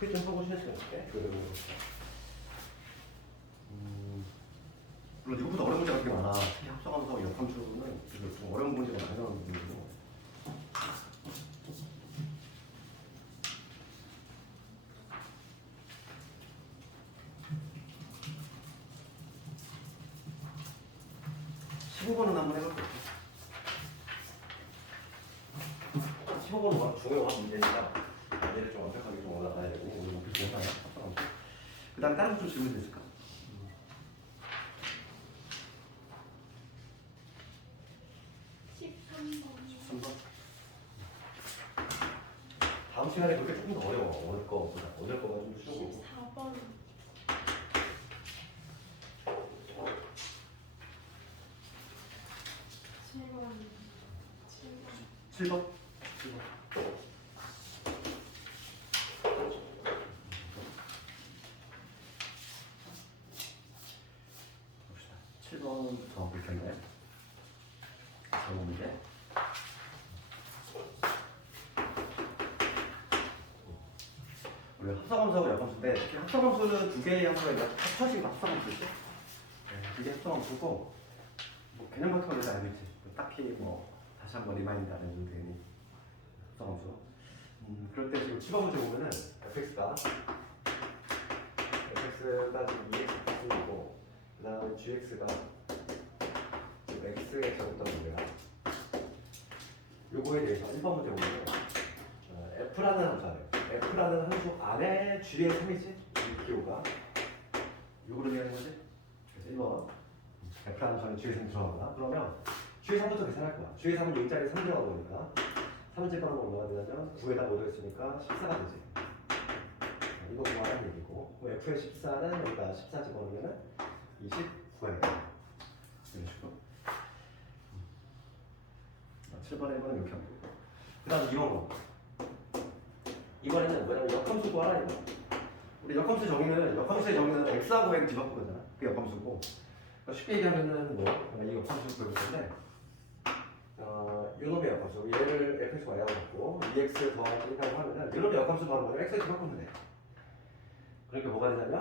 퀴즈 좀 하고 신으시는데 물론 이거보다 어려운 문제가 되게 많아. 특히 합성함수, 역함수는 좀 어려운 문제가 많이 나오는 부분이고. (15번은) 한번 해볼게요. 15번은 중요한 문제니까 얘를 좀 완벽하게 좀 올라가야 되고 오늘 목표 좋은 그 다음에 다른 좀 질문이 있을까? 13번. 다음 시간에 그렇게 조금 더 어려워. 오늘 거보다. 오늘 거가 좀 쉬운 거고. 14번. 7번. 7번부터 볼 텐데. 저거 문제. 우리 합성함수하고 역함수인데 특히 합성함수는 두 개의 함수가 있는데 합쳐진 합성함수죠. 이게 합성함수고 뭐 개념 같은 거 다 알겠지. 딱히 뭐 다시 한번 리마인드 안 해도 되니 합성함수. 그럴 때 지금 7번 문제 보면은 fx가 지금 2x이고 그 다음에 gx가 지금 x의 제곱던 문제야. 요거에 대해서 1번 문제 보면 f라는 함수를 f라는 함수 안에 g의 3이지? 이 기호가 요거를 얘기하는 거지? 그래서 1번 f라는 함수 안에 g의 3 들어가거나 그러면 g의 3부터 계산할 거야. g의 3은 여기짜리 3 들어가 보니까 3을 집어넣으면 얼마가 되냐면 9에다 5 들어있으니까 14가 되지. 이거 구하라는 얘기고 f의 14는 여기다 14 집어넣으면 29가 돼. 이런 식으로 7번에 1번은 이렇게 하면 되고 그 다음 2번으로 이번에는 뭐냐면 역함수 구하라 이거. 우리 역함수의 정의는 x하고 x 뒤바꾼 거잖아. 그게 역함수고 그러니까 쉽게 얘기하면은 뭐 이 역함수 구해볼 텐데 요놈의 역함수 얘를 fx, y하고 갖고 2x 더하기 1이라고 하면은 요놈의 역함수 바로 뭐냐면 x에 뒤바꾸면 돼. 그러니까 뭐가 되냐면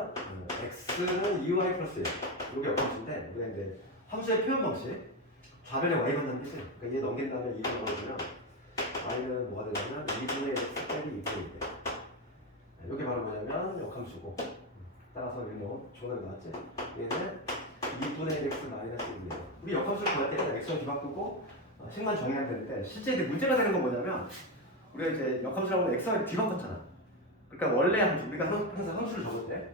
x는 2y 플러스 1 이게 역함수인데 우리가 이제 함수의 표현 방식 좌변에 y 만나는 거지. 그러니까 얘 넘긴 다음에 2로 넣어주면 y는 뭐가 되냐면 2분의 x 빼기 2분의 1 돼. 이게 바로 뭐냐면 역함수고 따라서 여기는 조각이 나왔지. 얘는 2분의 1x 마이너스 1이에요. 우리 역함수를 구할 때는 x를 뒤바꾸고 식만 정리하면 되는데 실제 이제 문제가 되는 건 뭐냐면 우리가 이제 역함수라고 하면 x를 뒤바꿨잖아. 그러니까 원래 함수, 우리가 항상 함수를 적을 때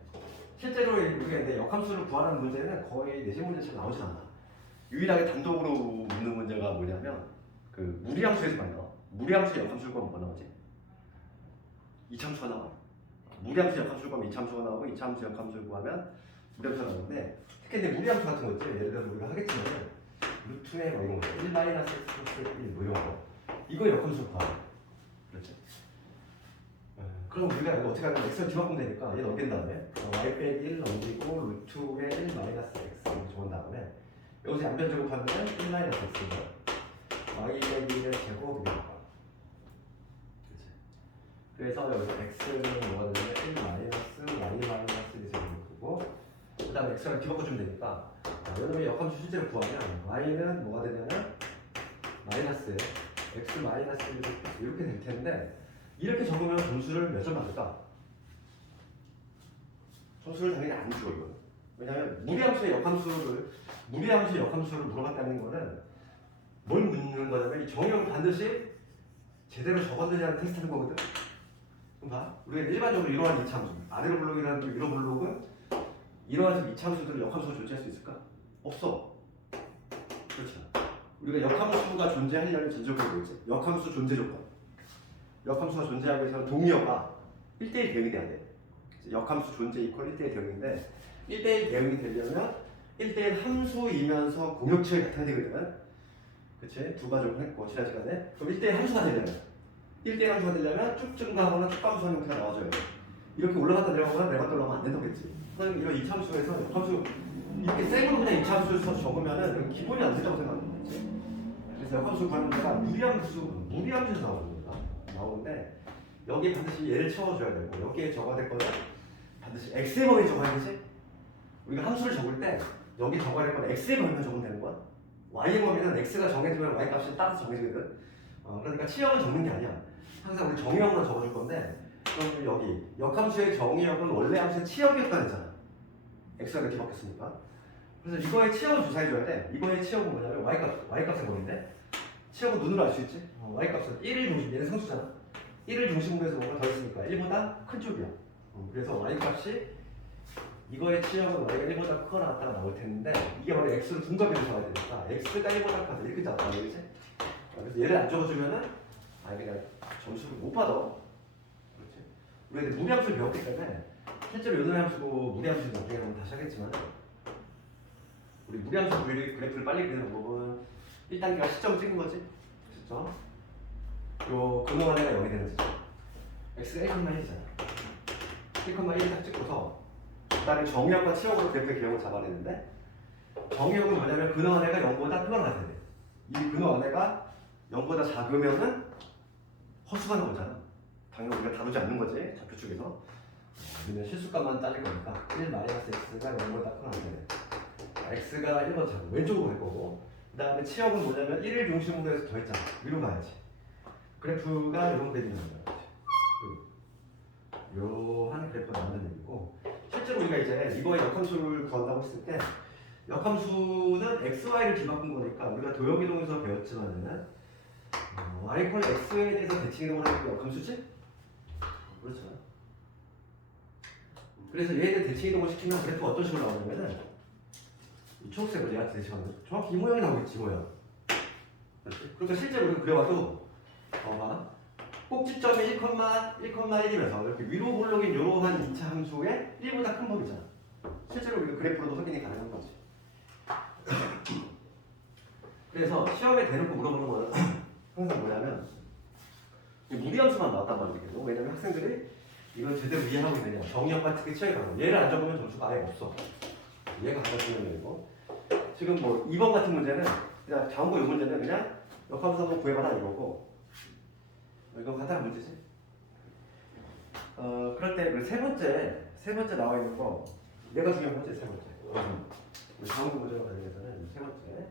실제로 우리가 이제 역함수를 구하는 문제는 거의 내신 문제 잘 나오진 않아. 유일하게 단독으로 묻는 문제가 뭐냐면 그 무리함수에서 많이 나와. 무리함수 역함수를 구하면 뭐 나오지? 이참수가 나와. 무리함수 역함수를 구하면 이참수가 나오고 이참수 역함수를 구하면 무리함수가 나오는데 특히 이제 무리함수 같은 거 있지. 예를 들어서 우리가 하겠지만 루트에 뭐 이런 거 1 마이너스 x 플러스 1 뭐 이런 거 이거 역함수를 구하면 그렇지? 그럼 우리가 이거 어떻게 하면 x를 뒤바꾸면 되니까 얘 넘긴 다음에 y 빼기 1 넘기고 루트에 1 마이너스 x 이렇게 적은 다음에 여기서 양변 제곱하면 1 마이너스 x고 y 빼기 1의 제곱이니까 그렇지? 그래서 여기서 x는 뭐가 되냐면 1 마이너스 y 마이너스 1의 제곱이고 그 다음에 x를 뒤바꿔주면 되니까 이놈의 역함수 실제로 구하면 y는 뭐가 되냐면 마이너스 x 마이너스 1 이렇게 될 텐데 이렇게 적으면 점수를 몇 점 받을까? 점수를 당연히 안 줘, 이거는. 왜냐하면 무리함수의 역함수를 물어봤다는 거는 뭘 묻는 거냐면 이 정의를 반드시 제대로 적었느냐는 테스트하는 거거든. 그럼 봐. 우리가 일반적으로 이러한 이차함수, 아래로 블록이라는 위로 블록은 이러한 이차함수들을 역함수로 존재할 수 있을까? 없어. 그렇죠. 우리가 역함수가 존재하려면 전제조건이 뭐지? 역함수 존재 조건. 역함수가 존재하기 위해서는 동의어가 1대1 대응이 돼야 돼. 역함수 존재 이퀄 1대1 대응인데 1대1 대응이 되려면 1대1 함수이면서 공역치가 같아야 되거든. 그치? 두 가지를 했고 지난 시간에 그럼 1대1 함수가 되려면 1대1 함수가 되려면 쭉 증가하거나 쭉 감소하는 형태가 나와줘야 돼. 이렇게 올라갔다 내려가거나 내려갔다 올라가면 안 된다겠지. 선생님 이런 이차함수에서 역함수 이렇게 생으로 그냥 이차함수를 적으면은 기본이 안 된다고 생각하는 거지. 그래서 역함수 구하는 문제가 무리함수에서 나오는 거야. 나오는데 여기 반드시 얘를 채워줘야 되고 여기에 적어야 될 거는 반드시 x의 범위 적어야 되지. 우리가 함수를 적을 때 여기 적어야 될 건 x의 범위만 적으면 되는 거야. y의 범위는 x가 정해지면 y 값이 따라서 정해지거든. 그러니까 치역을 적는 게 아니야. 항상 우리 정의역만 적어줄 건데 그럼 여기 역함수의 정의역은 원래 함수의 치역이었다 했잖아. x가 이렇게 바뀌었으니까. 그래서 이거의 치역을 조사해줘야 돼. 이거의 치역은 뭐냐면 y값의 범위인데 치역은 눈으로 알 수 있지. y값은 1을 중심, 얘는 상수잖아. 1을 중심으로 해서 뭔가 더 있으니까 1보다 큰 쪽이야. 그래서 y값이 이거의 치역은 y가 1보다 크거나 같다가 나올 텐데 이게 원래 x를 둔갑해서 잡아야 되니까 x가 1보다 커서 이렇게 잡아야 되겠지. 그래서 얘를 안 적어주면은 그냥 점수를 못 받아. 그렇지. 우리가 이제 무리함수를 배웠기 때문에 실제로 요놈의 함수고 무리함수 나중에 한번 다시 하겠지만 우리 무리함수 그래프를 빨리 그리는 방법은 1단계가 시점을 찍은 거지. 시점. 요 근호 안에가 0이 되는 시점. x가 1,1이잖아. 1,1 딱 찍고서 그다음에 정의역과 치역으로 그래프의 기억을 잡아내는데 정의역은 뭐냐면 근호 안에가 0보다 크거나 같아야 돼. 이 근호 안에가 0보다 작으면은 허수가 나오잖아. 당연히 우리가 다루지 않는 거지. 좌표 쪽에서. 우리는 실수값만 따질 거니까 1-x가 0보다 크거나 같아야 돼. x가 1보다 작고 왼쪽으로 갈 거고 그 다음에 치역은 뭐냐면 1을 중심으로 해서 더했잖아. 위로 가야지. 그래프가 이런 그래프가 나오는 거지. 요한 그래프가 나온다는 얘기고 실제로 우리가 이제 이거의 역함수를 구한다고 했을 때 역함수는 xy를 뒤바꾼 거니까 우리가 도형이동에서 배웠지만은 y = x에 대해서 대칭이동을 하는 게 역함수지? 그렇죠. 그래서 얘를 대칭이동을 시키면 그래프가 어떤 식으로 나오냐면은 이 초록색으로 얘한테 대칭하면 정확히 이 모양이 나오겠지 모양. 그러니까 실제로 우리가 그려와도 봐. 꼭지점이 1,1이면서 이렇게 위로 볼록인 이러한 2차 함수의 1보다 큰 범위잖아. 실제로 우리가 그래프로도 확인이 가능한 거지. 그래서 시험에 대놓고 물어보는 거는 항상 뭐냐면 무리함수만 나왔단 말이야. 왜냐면 학생들이 이걸 제대로 이해하고 있느냐. 정의역과 특히 치역이 다르고 얘를 안 적으면 점수가 아예 없어. 얘가 가장 중요한 얘기고 지금 뭐 2번 같은 문제는 그냥 다음 거 이 문제는 그냥 역함수 한번 구해봐라 이거고 이거 간단한 문제지. 그럴 때 세 번째 나와 있는 거 얘가 중요한 문제 세 번째. 우리 다음 거 문제와 관련해서는 세 번째.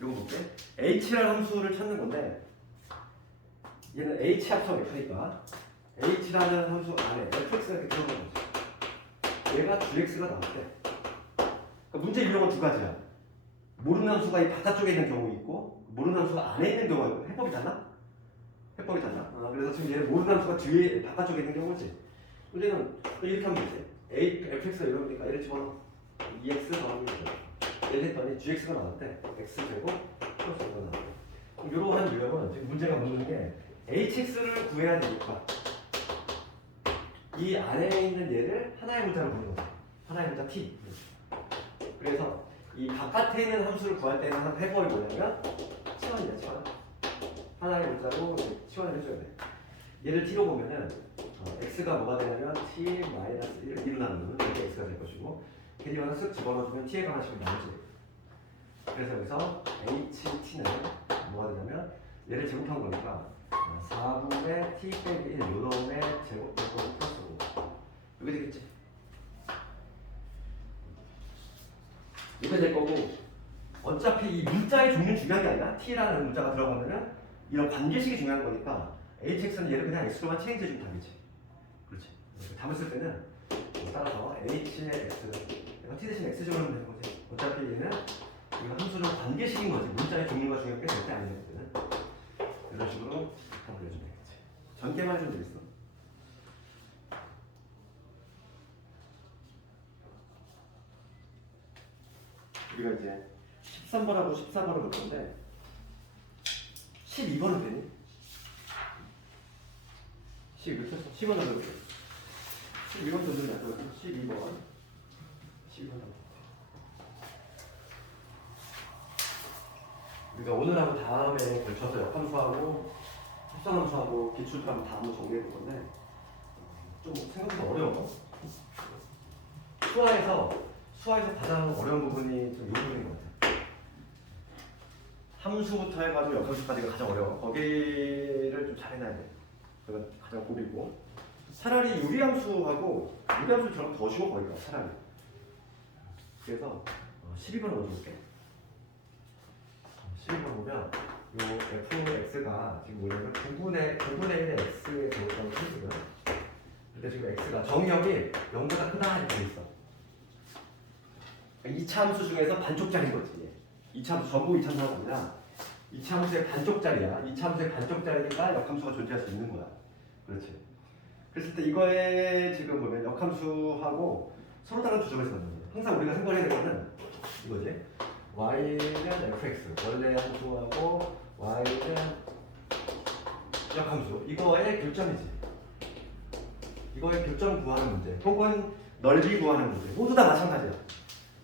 이거 볼게. h라는 함수를 찾는 건데 얘는 h 합성 f니까 h라는 함수 안에 fx가 이렇게 들어가는 거지. 얘가 gx가 나올 때 그러니까 문제 유형은 두 가지야. 모르는 함수가 이 바깥쪽에 있는 경우 있고 모르는 함수가 안에 있는 경우가 있고 해법이잖아? 해법이잖아. 그래서 지금 얘는 모르는 함수가 뒤에 바깥쪽에 있는 경우지. 문제는 이렇게 하면 되지. fx가 이러니까 얘를 집어넣어. 2x 더하기 얘를 했더니 gx가 나왔대. x제곱 플러스 5가 나왔대. 그럼 이러한 유형은 지금 문제가 묻는 게 hx를 구해야 되니까 이 안에 있는 얘를 하나의 문자로 보는 거지. 하나의 문자 t. 그래서 이 바깥에 있는 함수를 구할 때는 해법이 뭐냐면 치환이야, 치환. 하나의 문자로 치환을 해줘야 돼. 얘를 t로 보면은 x가 뭐가 되냐면 t-1을 2로 나누면 이게 x가 될 것이고 걔를 하나 쓱 집어넣어주면 t에 관한식이 나오지. 그래서 여기서 ht는 뭐가 되냐면 얘를 제곱한 거니까 4분의 t 빼기 1 요놈의 제곱될 거고 플러스 5 이게 되겠지. 이렇게 될 거고 어차피 이 문자의 종류는 중요한 게 아니라 t라는 문자가 들어가면은 이런 관계식이 중요한 거니까 hx는 얘를 그냥 x로만 체인지해주면 답이지. 그렇지. 답을 쓸 때는 따라서 h의 x t 대신 x 적으면 되는 거지. 어차피 얘는 이거 함수는 관계식인 거지. 문자의 종류가 중요한 게 절대 아니거든. 이런 식으로 답을 내주면 되겠지. 전개만 해주면 되겠어. 우리가 이제 13번하고 14번을 볼 건데 12번은 되니? 12번 쳤어. 10번 하면 돼. 12번 정도는 약간 12번 12번 우리가 오늘하고 다음에 걸쳐서 역함수하고 합성함수하고 기출함 다 한번 정리해 볼 건데 좀 생각보다 어려워. 수화에서 가장 어려운 부분이 좀 이 부분인 것 같아요. 함수부터 해가지고 역함수까지가 가장 어려워. 거기를 좀 잘 해놔야 돼. 그건 가장 고비고. 차라리 유리함수 저랑 더 쉬워 거기가 차라리. 그래서 12번을 넣어줄게. 12번 보면 요 fx가 지금 뭐냐면 9분의 1의 x의 제곱하고 틀거든. 근데 지금 x가 정의역이 0보다 크다 이렇게 돼 있어. 그러니까 2차 함수 중에서 반쪽짜리인 거지. 2차 함수 전부 2차 함수가 아니라 2차 함수의 반쪽짜리야. 2차 함수의 반쪽짜리니까 역함수가 존재할 수 있는 거야. 그렇지. 그랬을 때 이거에 지금 보면 역함수하고 서로 다른 두 점을 쓰는 거야. 항상 우리가 생각해야 될 거는 이거지. y는 fx 원래 함수하고 y는 역함수 이거의 교점이지. 이거의 교점 구하는 문제 혹은 넓이 구하는 문제 모두 다 마찬가지야.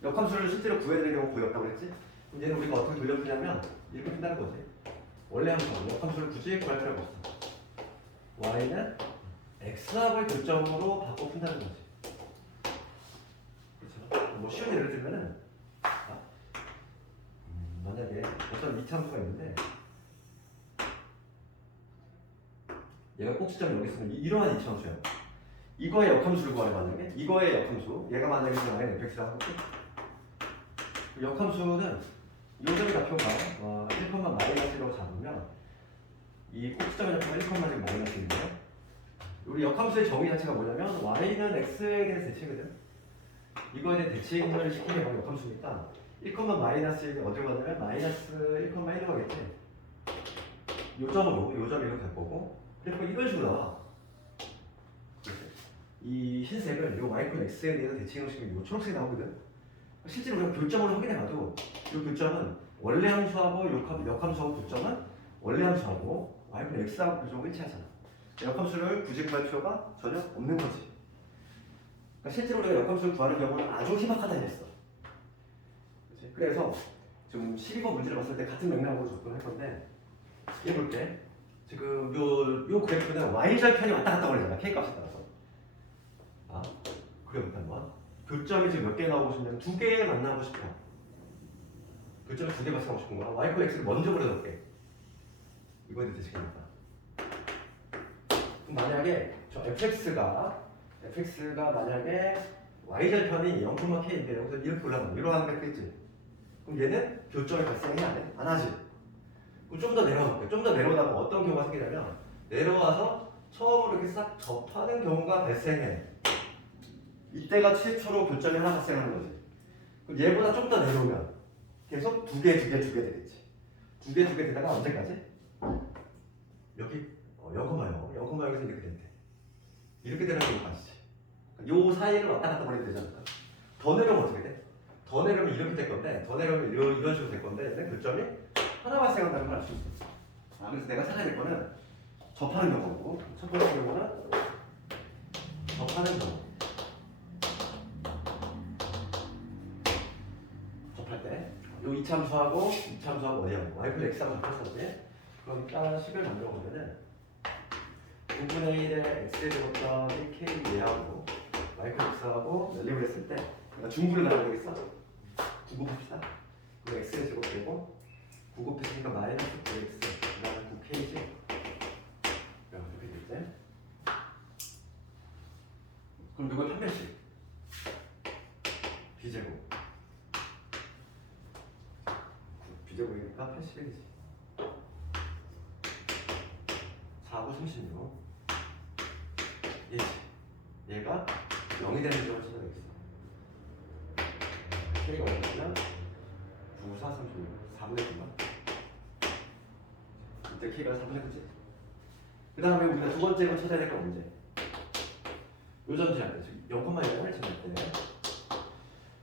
역함수를 실제로 구해야 되는 경우가 거의 없다고 그랬지? 그럼 얘는 우리가 어떻게 돌려주냐면 이렇게 푼다는 거지. 원래 함수하고 역함수를 굳이 구할 필요가 없어. y는 x하고의 교점으로 바꿔 푼다는 거지. 그렇죠? 뭐 쉬운 예를 들면은 만약에 어떤 2차 함수가 있는데 얘가 꼭지점이 여기 있으면 이러한 2차 함수야. 이거의 역함수를 구하래. 만약에 이거의 역함수 얘가 만약에 y는 fx라고 할게. 역함수는 요점의 좌표가 1,-1로 잡으면 이 꼭지점의 좌표가 1,-1인데요. 우리 역함수의 정의 자체가 뭐냐면 y는 x에 대해서 대칭이거든. 이거에 대해 대칭을 시키는 게 역함수니까 1,-1이 어디로 가냐면 -1,1로 가겠지. 요점으로 이렇게 갈 거고 그리고 이런 식으로 나와. 이 흰색을 요 yx에 대해서 대칭을 시키면 요 초록색이 나오거든. 실제로 우리가 교점으로 확인해봐도 이 교점은 원래 함수하고 역함수하고 교점은 원래 함수하고 yx하고 교점하고 일치하잖아. 역함수를 굳이 구할 필요가 전혀 없는 거지. 그러니까 실제로 우리가 역함수를 구하는 경우는 아주 희박하다 했어. 그치? 그래서 지금 12번 문제를 봤을 때 같은 맥락으로 접근할 건데 얘 볼게. 지금 요 그래프는 y절편이 왔다 갔다 거리잖아. k값에 따라서. 그래볼까 한번. 교점이 지금 몇 개 나오고 싶냐면 2개 만나고 싶어. 교점이 2개 발생하고 싶은 거야. y, x를 먼저 그려놓을게. 이거에 대해 대칭이니까. 만약에 저 fx가 만약에 y절편이 0,k인데 여기서 이렇게 올라가면 이러한 게 있지. 그럼 얘는 교점이 발생이 안 해? 안 하지. 그럼 좀 더 내려가볼게. 좀 더 내려오다 보면 어떤 경우가 생기냐면 내려와서 처음으로 이렇게 싹 접하는 경우가 발생해. 이때가 최초로 교점이 하나 발생하는 거지. 그럼 얘보다 좀 더 내려오면 계속 두 개 되겠지. 두 개 되다가 언제까지? 여기 여기서 이렇게 된대. 이렇게 되는 경우까지지. 요 사이를 왔다 갔다 버리면 되지 않을까? 더 내려오면 어떻게 돼? 더 내려오면 이렇게 될 건데, 더 내려오면 이런 식으로 될 건데, 근데 교점이 하나 발생한다는 걸 알 수 있어. 그래서 내가 찾아야 될 거는 접하는 경우고, 첫 번째 경우는 접하는 경우. 접할 때, 요 2차 함수하고 어디하고, y플 x하고 바꿨었지? 그러니까 10을 만들어 보면은 9분의 1의 x의 제곱점이 k 예하고 y플 x하고 연립을 했을 때 내가 중분을 가야 되겠어? 9 곱합시다. 그럼 x의 제곱되고 9 곱했으니까 마이너스 9x 그 다음에 9k지. 이렇게 되겠지? 그럼 이걸 판별식 b제곱 b제곱이니까 81이지. 4, 9, 36 얘가 0이 되는 점을 찾아내겠어. k가 얼마냐? 9, 4, 36 4분의 9만 이때 k가 4분의 9지. 그 다음에 우리가 두 번째로 찾아야 될 건 언제? 요점 지날 때, 즉 0,0을 지날 때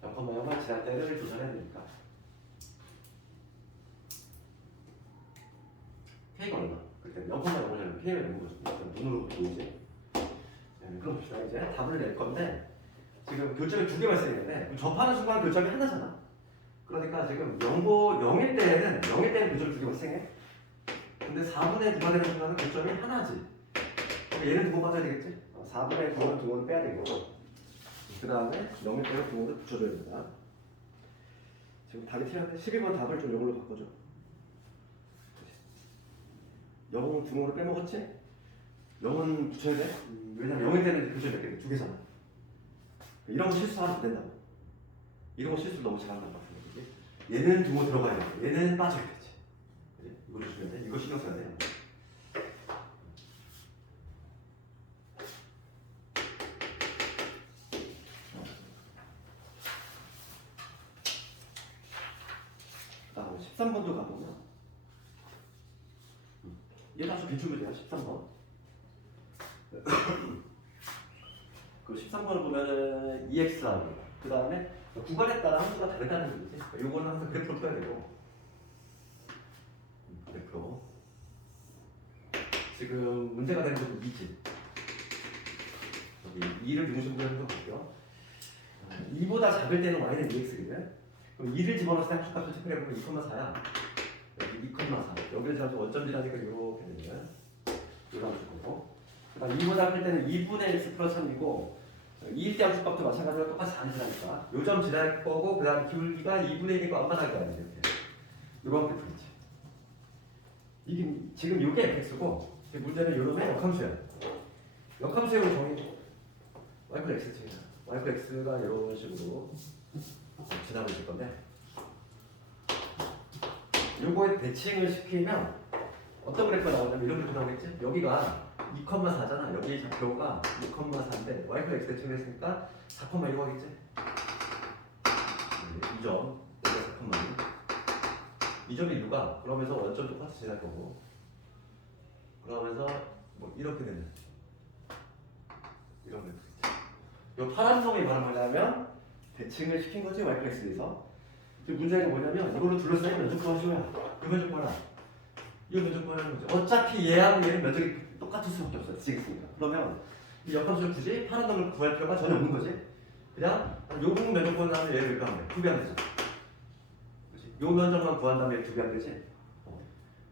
0,0을 지날 때를 조절해야 되니까 k가 얼마? 그때 0,0을 지나면 k가 되는 거지. 눈으로 보이지? 그럼 봅시다. 이제 답을 낼 건데 지금 교점이 2개 발생했는데 접하는 순간 교점이 하나잖아. 그러니까 지금 0일 때는 교점이 2개 발생해. 근데 4분의 9가 되는 순간은 교점이 하나지. 그럼 얘는 2번 빠져야 되겠지? 4분의 9는 2번 빼야 되고 그 다음에 0일 때는 2번을 붙여줘야 된다. 지금 답이 틀렸는데 12번 답을 좀 이걸로 바꿔줘. 0 등호를 빼먹었지? 0은 붙여야 돼? 왜냐면 0일 때는 교재 몇 개? 두 개잖아. 이런 거 실수하면 안 된다고. 이런 거 실수 너무 잘한다고. 얘는 등호 들어가야 돼. 얘는 빠져야 되지. 그치? 이거 조심해야 돼. 이거 신경 써야 돼. 다음 13번도 가보면 얘도 아주 비추문제야. 13번. 그 13번을 보면은 EX하고 그 다음에 구간에 따라 함수가 다르다는 얘기지. 요거는 항상 그래프로 풀어야 되고 그래프로 지금 문제가 되는 것도 2지. 여기 2를 중심으로 하는 거 볼게요. 2보다 작을 때는 y는 2x거든. 그럼 2를 집어넣어서 함수값을 체크해보면 2,4야. 여기 2,4. 여기를 지금 원점지라니까 이렇게 되면 이런 식으로. 그다음 2보다 클 때는 2분의 x 플러스 3이고 2일 때 함수값도 마찬가지로 똑같이 아니라니까. 요점 지날 거고 그다음 기울기가 2분의 1이고 안만하게 아니야 이렇게. 이런 그래프겠지. 이게 지금 이게 fx고 문제는 요놈의 역함수야. 역함수의 정의 y 플 x 층이야. y 플 x가 이런 식으로 지나고 있을 건데 요거에 대칭을 시키면 어떤 그래프가 나오냐면 이런 그래프 나오겠지? 여기가 2,4잖아. 여기 좌표가 2,4인데 y 플 x 대칭을 했으니까 4,1 하겠지? 이 점, 여기가 4,1. 이 점의 이유가 그러면서 원점 똑같이 지날 거고 그러면서 뭐 이렇게 되는 이런 그래프겠지. 요 파란 놈이 말하자면 대칭을 시킨 거지 y 플 x에서. 문제가 뭐냐면 이걸로 둘러싸인 면적도 하셔야 그 면적 봐라. 이 면적 하는 거죠. 어차피 얘하고 얘는 면적이 똑같을 수밖에 없어요. 지겠습니다. 그러면 이 역함수를 굳이 파란 놈을 구할 필요가 전혀 없는 거지. 그냥 요 부분 면적 구한 다음에 얘를 몇 배 하면 돼? 2배 하면 되죠. 그렇지? 요 면적만 구한 다음에 2배 하면 되지.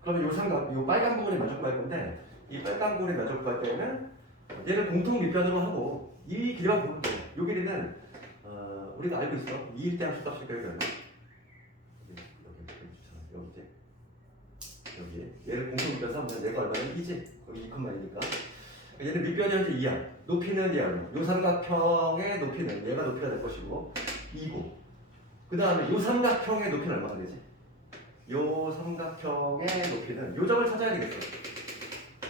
그러면 요 삼각, 요 빨간 부분의 면적 구할 건데 이 빨간 부분의 면적 구할 때는 얘를 공통 밑변으로 하고 이 길이만 보면 돼. 요 길이는 우리가 알고 있어. 2일 때 함수값이니까 여기 얘를 공통 밑변에서 하면 얘가 얼마냐? 2지. 거기 2,1이니까 얘는 밑변이 현재 2야. 높이는 얘야. 요 삼각형의 높이는 얘가 높이가 될 것이고 2고 그 다음에 요 삼각형의 높이는 얼마가 되지? 요 삼각형의 높이는 요 점을 찾아야 되겠어.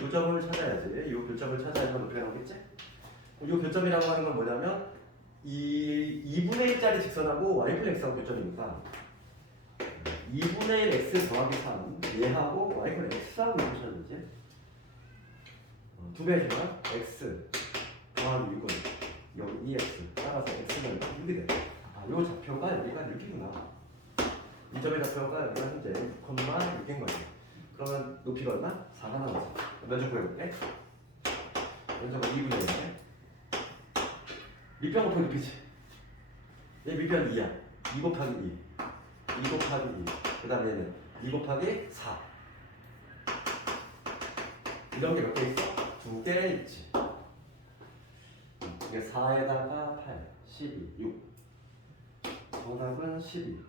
요 점을 찾아야지. 요 교점을 찾아야지만 높이가 나오겠지? 요 교점이라고 하는 건 뭐냐면 이 2분의 1짜리 직선하고 y 플 x하고 교점이니까 2분의 1 x 더하기 3 얘하고 y 플 x하고 교점이 되지? 두 배 해주면 x 더하기 6은 여기 2x 따라서 x는 6이 돼. 요 좌표가 여기가 6이구나. 이 점의 좌표가 여기가 현재 6,6인 거지. 그러면 높이가 얼마? 4가 나오지. 면적 구해볼게. 면적은 2분의 1이네. 밑변 곱하기 높이지. 얘 밑변 2야. 2 곱하기 2. 2 곱하기 2. 그 다음에 얘는 2 곱하기 4. 이런 게 몇 개 있어? 2개 있지. 이게 4에다가 8, 12, 6. 정답은 12.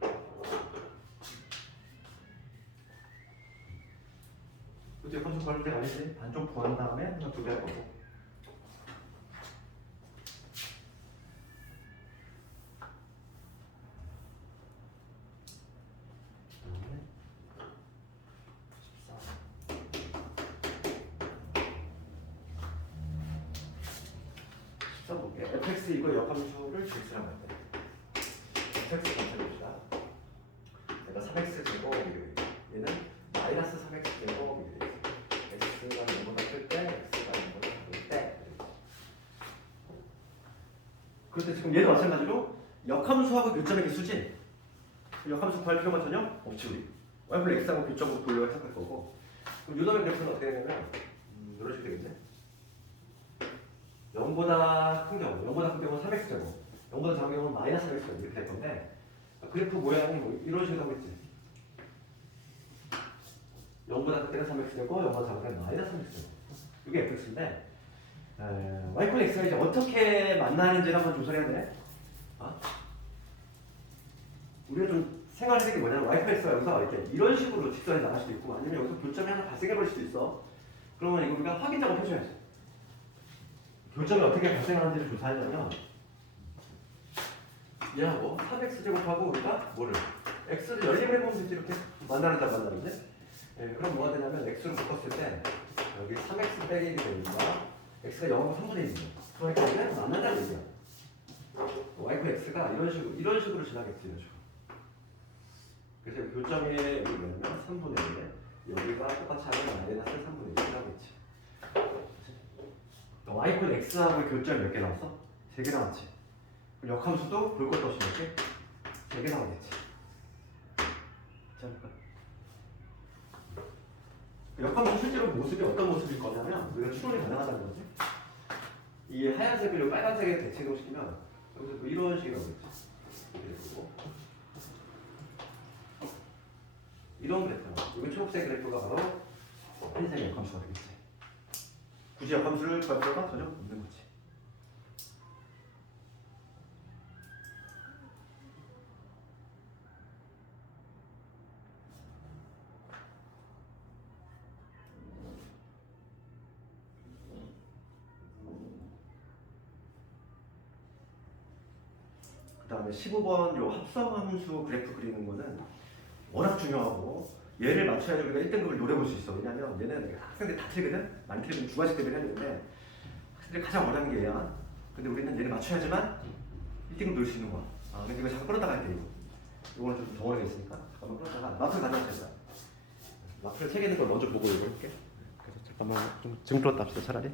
그치? 컨셉 구할 때 아니지? 반쪽 구한 다음에 하나 2개 할 거고. 볼게. fx 이거 역함수를 x라고 할 때. fx 검색해봅시다. 내가 3x 제곱 얘는 마이너스 3x 제곱 x가 0보다 클 때, x가 0보다 작을 때. 그런데 지금 얘도 마찬가지로 역함수하고 교점의 개수지. 역함수 구할 필요가 전혀 없지 우리. y 플 x하고 교점으로 돌려 해석할 거고. 그럼 요놈의 그래프는 어떻게 되냐면 이런 식으로 되겠네. 0보다 큰 경우, 0보다 큰 경우는 3x제곱, 0보다 작은 경우는 마이너스 3x제곱 이렇게 될 건데 그래프 모양이 뭐 이런 식으로 하고 있지. 0보다 큰 때는 3x제곱, 0보다 작은 때는 마이너스 3x제곱. 이게 fx인데 y 플 x가 이제 어떻게 만나는지를 한번 조사해야 돼. 우리가 좀 생각하는 게 뭐냐면 yx가 여기서 이렇게 이런 식으로 직선이 나갈 수도 있고 아니면 여기서 교점이 하나 발생해 버릴 수도 있어. 그러면 이거 우리가 확인 작업 해줘야지. 교점이 어떻게 발생하는지를 조사하려면 얘하고 3x 제곱하고 우리가 뭐를 x를 열림을 해보면 되지. 이렇게 만나는다 만나는데 예, 그럼 뭐가 되냐면 x를 묶었을 때 여기 3x 빼기 1이 되니까 x가 0하고 3분의 1이에요. 그러니까 이게 만난다는 얘기야. y프 x가 이런 식으로 지나겠지. 이런 식으로. 그래서 교점이 여기 뭐냐면 3분의 1에 여기가 똑같이 하면 마이너스 3분의 1이라고 했지. y프 x하고의 교점이 몇 개 나왔어? 3개 나왔지. 그럼 역함수도 볼 것도 없이 몇 개? 3개 나오겠지. 자, 역함수 실제로 모습이 어떤 모습일 거냐면 우리가 추론이 가능하다는 거지. 이 하얀색을 빨간색에 대체동시키면 여기서 뭐 이런 식이라고 했지. 그리고 이런 그래프가 여기 초록색 그래프가 바로 흰색 역함수가 되겠지. 굳이 역함수를 구할 필요가 전혀 없는 거지. 그 다음에 15번 요 합성함수 그래프 그리는 거는 워낙 중요하고 얘를 맞춰야지 우리가 1등급을 노려볼 수 있어. 왜냐면 얘는 학생들이 다 틀리거든? 많이 틀리면 두 가지 때문에 해야 되는데 학생들이 가장 어려운 게 얘야. 근데 우리는 얘를 맞춰야지만 1등급 노릴 수 있는 거야. 아, 근데 이거 잠깐 끌어다가 할게 이거. 이거는 좀 덩어리가 있으니까 잠깐만 끌어다가 마크를 가져왔자 마크를 책 있는 걸 먼저 보고 이거 할게. 그래서 잠깐만 좀 증 풀었다 합시다 차라리.